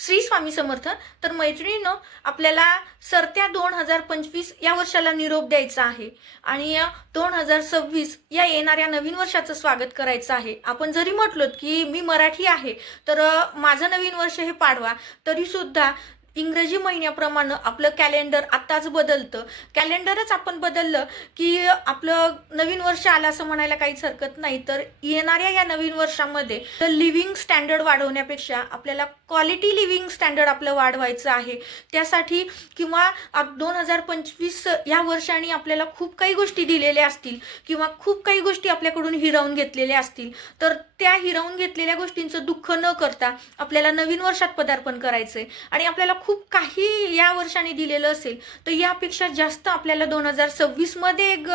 श्री स्वामी समर्थ. तर मैत्रिणींनो, आपल्याला सरत्या 2025 या वर्षाला निरोप द्यायचा आहे आणि 2026 या येणाऱ्या नवीन वर्षाचं स्वागत करायचं आहे. आपण जरी म्हटलो की मी मराठी आहे, तर माझं नवीन वर्ष हे पाडवा, तरी सुद्धा इंग्रजी महिन्याप्रमाणे आपलं कॅलेंडर आत्ताच बदलतं. कॅलेंडरच आपण बदललं की आपलं नवीन वर्ष आलं असं म्हणायला काहीच हरकत नाही. तर येणाऱ्या या नवीन वर्षामध्ये लिव्हिंग स्टँडर्ड वाढवण्यापेक्षा आपल्याला क्वालिटी लिव्हिंग स्टँडर्ड आपलं वाढवायचं आहे. त्यासाठी किंवा 2025 या वर्षाने आपल्याला खूप काही गोष्टी दिलेल्या असतील किंवा खूप काही गोष्टी आपल्याकडून हिरावून घेतलेल्या असतील, तर त्या हिरावून घेतलेल्या गोष्टींचं दुःख न करता आपल्याला नवीन वर्षात पदार्पण करायचंय आणि आपल्याला खूप काही या वर्षाने दिलेलं असेल, तर यापेक्षा जास्त आपल्याला 2026 मध्ये एक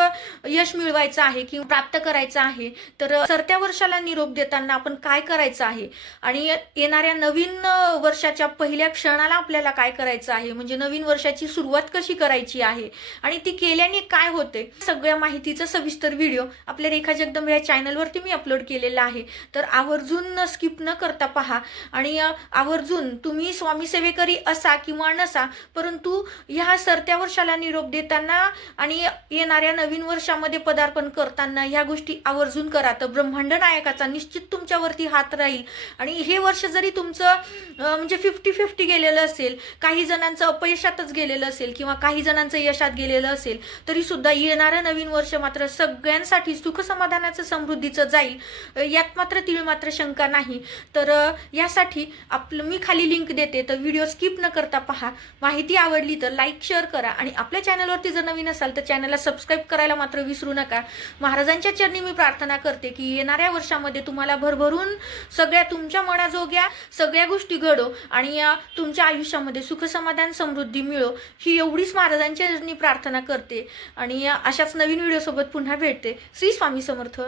यश मिळवायचं आहे किंवा प्राप्त करायचं आहे. तर सरत्या वर्षाला निरोप देताना आपण काय करायचं आहे आणि येणाऱ्या नवीन वर्षाच्या पहिल्या क्षणाला आपल्याला काय करायचं आहे, म्हणजे नवीन वर्षाची सुरुवात कशी करायची आहे आणि ती केल्याने काय होते, सगळ्या माहितीचा सविस्तर व्हिडिओ आपल्या रेखा जगदंबे या चॅनलवरती मी अपलोड केलेला आहे. तर आवर्जून स्किप न करता पहा आणि आवर्जून तुम्ही स्वामी सेवेकरी असा किंवा नसा, परंतु ह्या सरत्या वर्षाला निरोप देताना आणि येणाऱ्या नवीन वर्षामध्ये पदार्पण करताना ह्या गोष्टी आवर्जून करा. तर ब्रह्मांड नायकाचा निश्चित तुमच्यावरती हात राहील आणि हे वर्ष जरी तुमचं म्हणजे 50-50 गेलेलं असेल, काही जणांचं अपयशातच गेलेलं असेल किंवा काही जणांचं यशात गेलेलं असेल, तरी सुद्धा येणारं नवीन वर्ष मात्र सगळ्यांसाठी सुख समाधानाचं समृद्धीचं जाईल, यात मात्र तीळ मात्र शंका नाही. तर यासाठी मी खाली लिंक देते, तर व्हिडिओ स्किप न करता पहा. माहिती आवडली तर लाईक शेअर करा आणि आपल्या चॅनलवरती जर नवीन असाल तर चॅनलला सबस्क्राईब करायला मात्र विसरू नका. महाराजांच्या चरणी मी प्रार्थना करते की येणाऱ्या वर्षामध्ये तुम्हाला भरभरून सगळ्या तुमच्या मनाजोग्या सगळ्या गोष्टी घडो आणि तुमच्या आयुष्यामध्ये सुख समाधान समृद्धी मिळो, ही एवढीच महाराजांच्या चरणी प्रार्थना करते आणि अशाच नवीन व्हिडिओ सोबत पुन्हा भेटते. श्री स्वामी समर्थ.